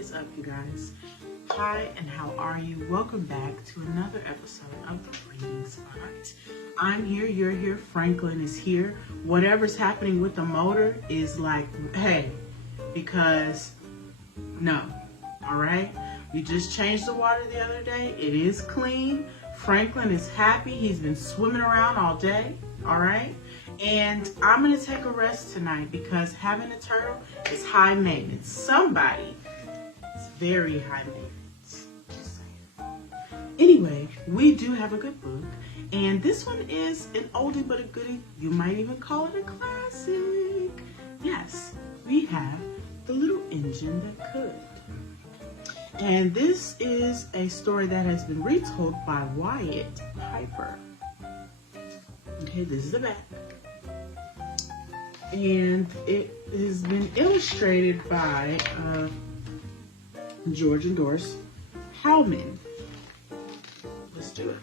is up, you guys? Hi, and how are you? Welcome back to another episode of the Reading Spot. I'm here, you're here, Franklin is here. Whatever's happening with the motor is like, hey, because no, all right? We just changed the water the other day. It is clean. Franklin is happy. He's been swimming around all day, all right? And I'm going to take a rest tonight because having a turtle is high maintenance. Somebody is very high maintenance. Just saying. Anyway, we do have a good book. And this one is an oldie but a goodie. You might even call it a classic. Yes, we have The Little Engine That Could. And this is a story that has been retold by Wyatt Piper. Okay, this is the back. And it has been illustrated by George and Doris Hauman. Let's do it.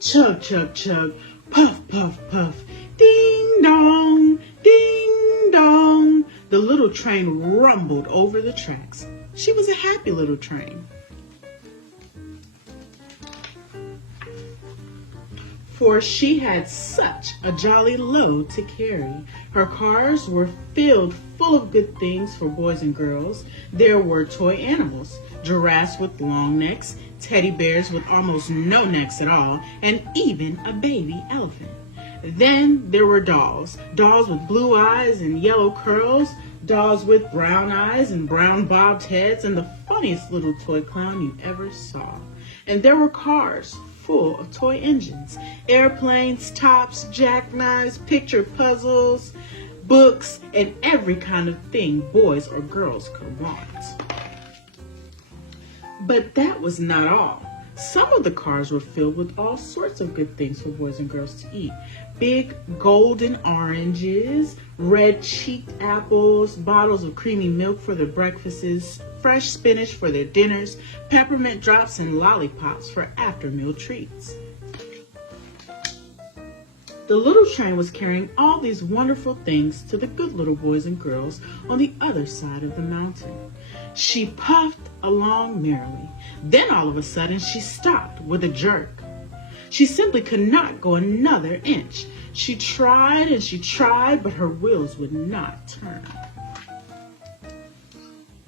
Chug, chug, chug, puff, puff, puff, ding dong, ding dong. The little train rumbled over the tracks. She was a happy little train. For she had such a jolly load to carry. Her cars were filled full of good things for boys and girls. There were toy animals, giraffes with long necks, teddy bears with almost no necks at all, and even a baby elephant. Then there were dolls with blue eyes and yellow curls, dolls with brown eyes and brown bobbed heads, and the funniest little toy clown you ever saw. And there were cars full of toy engines, airplanes, tops, jackknives, picture puzzles, books, and every kind of thing boys or girls could want. But that was not all. Some of the cars were filled with all sorts of good things for boys and girls to eat. Big golden oranges, red-cheeked apples, bottles of creamy milk for their breakfasts, fresh spinach for their dinners, peppermint drops and lollipops for after-meal treats. The little train was carrying all these wonderful things to the good little boys and girls on the other side of the mountain. She puffed along merrily. Then all of a sudden she stopped with a jerk. She simply could not go another inch. She tried and she tried, but her wheels would not turn.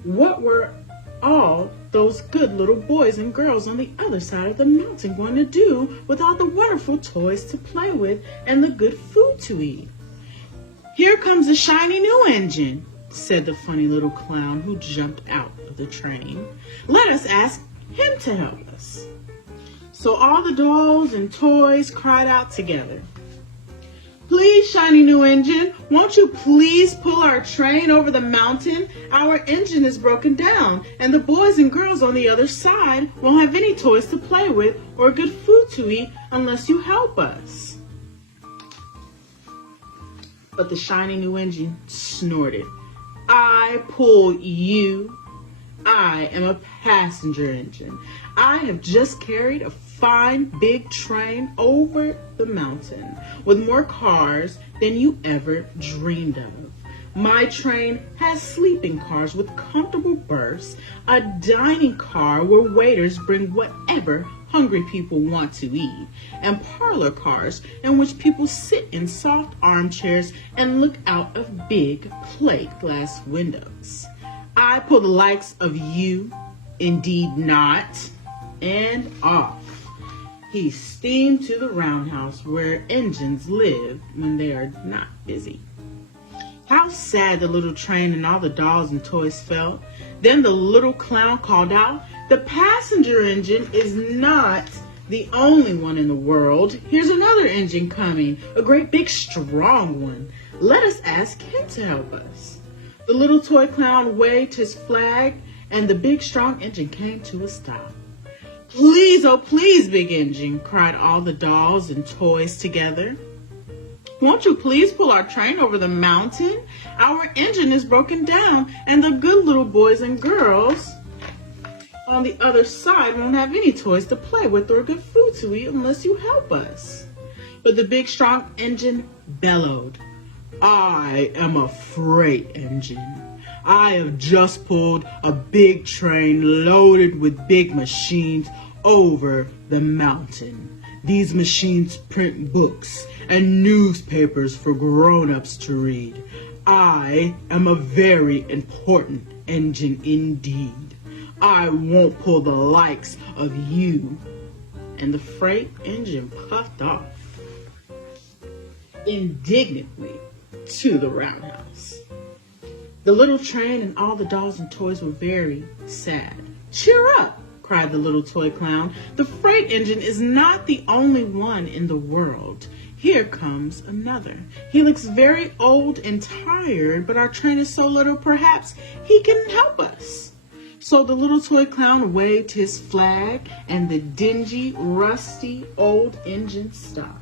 What were all those good little boys and girls on the other side of the mountain going to do without the wonderful toys to play with and the good food to eat? "Here comes a shiny new engine," said the funny little clown who jumped out of the train. "Let us ask him to help us." So all the dolls and toys cried out together, "Please, shiny new engine, won't you please pull our train over the mountain? Our engine is broken down, and the boys and girls on the other side won't have any toys to play with or good food to eat unless you help us." But the shiny new engine snorted, "I pull you. I am a passenger engine. I have just carried a fine big train over the mountain with more cars than you ever dreamed of. My train has sleeping cars with comfortable berths, a dining car where waiters bring whatever hungry people want to eat, and parlor cars in which people sit in soft armchairs and look out of big plate glass windows. I pull the likes of you, indeed not," and off he steamed to the roundhouse where engines live when they are not busy. How sad the little train and all the dolls and toys felt. Then the little clown called out, "The passenger engine is not the only one in the world. Here's another engine coming, a great big strong one. Let us ask him to help us." The little toy clown waved his flag and the big strong engine came to a stop. "Please, oh please, big engine," cried all the dolls and toys together. "Won't you please pull our train over the mountain? Our engine is broken down and the good little boys and girls on the other side won't have any toys to play with or good food to eat unless you help us." But the big strong engine bellowed, "I am a freight engine. I have just pulled a big train loaded with big machines over the mountain. These machines print books and newspapers for grown-ups to read. I am a very important engine indeed. I won't pull the likes of you. And the freight engine puffed off indignantly to the roundhouse. The little train and all the dolls and toys were very sad. Cheer up, cried the little toy clown. The freight engine is not the only one in the world. Here comes another. He looks very old and tired, but our train is so little, perhaps he can help us. So the little toy clown waved his flag, and the dingy, rusty, old engine stopped.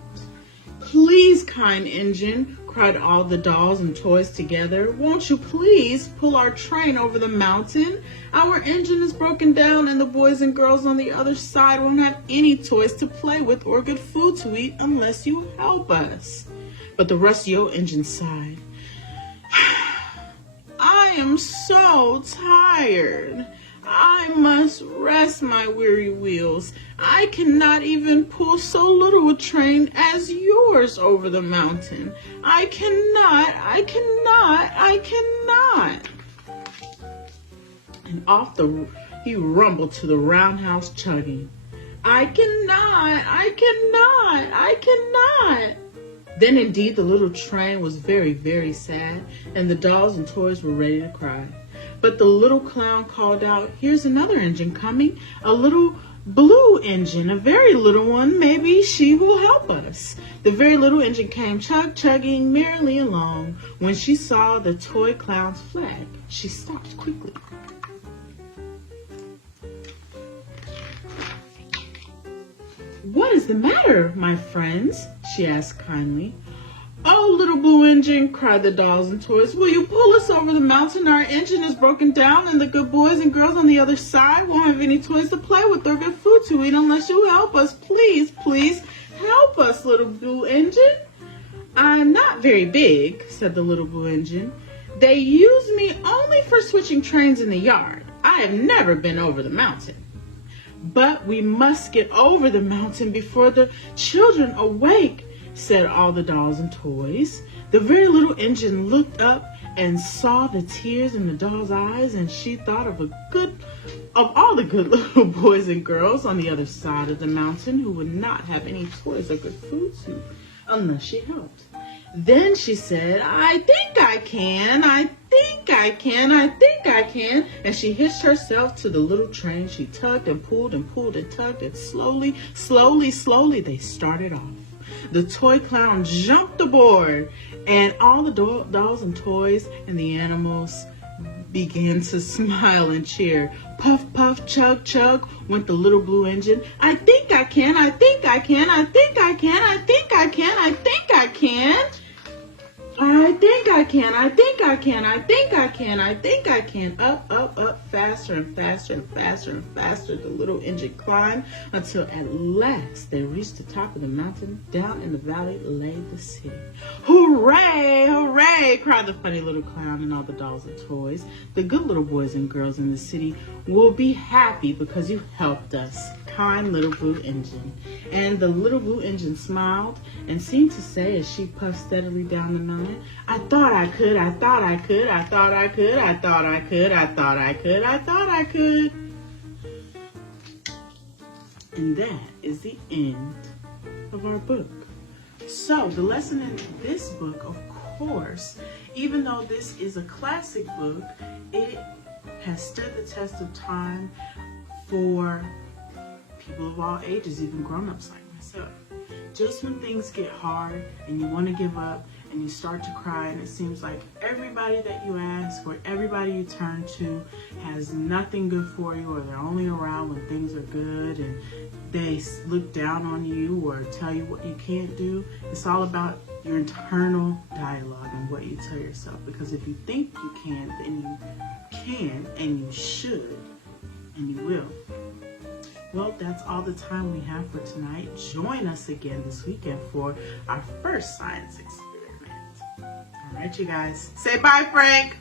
Please, kind engine, cried all the dolls and toys together, won't you please pull our train over the mountain? Our engine is broken down, and the boys and girls on the other side won't have any toys to play with or good food to eat unless you help us. But the rusty old engine sighed. I am so tired. I must rest my weary wheels. I cannot even pull so little a train as yours over the mountain. I cannot. And off he rumbled to the roundhouse chugging. I cannot. Then indeed the little train was very, very sad, and the dolls and toys were ready to cry. But the little clown called out, here's another engine coming, a little blue engine, a very little one. Maybe she will help us. The very little engine came chugging merrily along. When she saw the toy clown's flag, she stopped quickly. What is the matter, my friends? She asked kindly. Oh, little blue engine, cried the dolls and toys, will you pull us over the mountain? Our engine is broken down, and the good boys and girls on the other side won't have any toys to play with or good food to eat unless you help us. Please, please, help us, little blue engine. I'm not very big, said the little blue engine. They use me only for switching trains in the yard. I have never been over the mountain. But we must get over the mountain before the children awake, said all the dolls and toys. The very little engine looked up and saw the tears in the doll's eyes, and she thought of all the good little boys and girls on the other side of the mountain who would not have any toys or good food to unless she helped. Then she said, I think I can. And she hitched herself to the little train. She tugged and pulled and tugged, and slowly they started off. The toy clown jumped aboard, and all the dolls and toys and the animals began to smile and cheer. Puff, puff, chug, chug went the little blue engine. I think I can. Up, faster and faster. The little engine climbed until at last they reached the top of the mountain. Down in the valley lay the city. Hooray, hooray, cried the funny little clown and all the dolls and toys. The good little boys and girls in the city will be happy because you helped us, kind little blue engine. And the little blue engine smiled and seemed to say as she puffed steadily down the mountain, I thought I could. And that is the end of our book. So the lesson in this book, of course, even though this is a classic book, it has stood the test of time for people of all ages, even grown-ups like myself. Just when things get hard and you want to give up and you start to cry and it seems like everybody that you ask or everybody you turn to has nothing good for you, or they're only around when things are good and they look down on you or tell you what you can't do. It's all about your internal dialogue and what you tell yourself, because if you think you can, then you can and you should and you will. Well, that's all the time we have for tonight. Join us again this weekend for our first science experiment. All right, you guys. Say bye, Frank.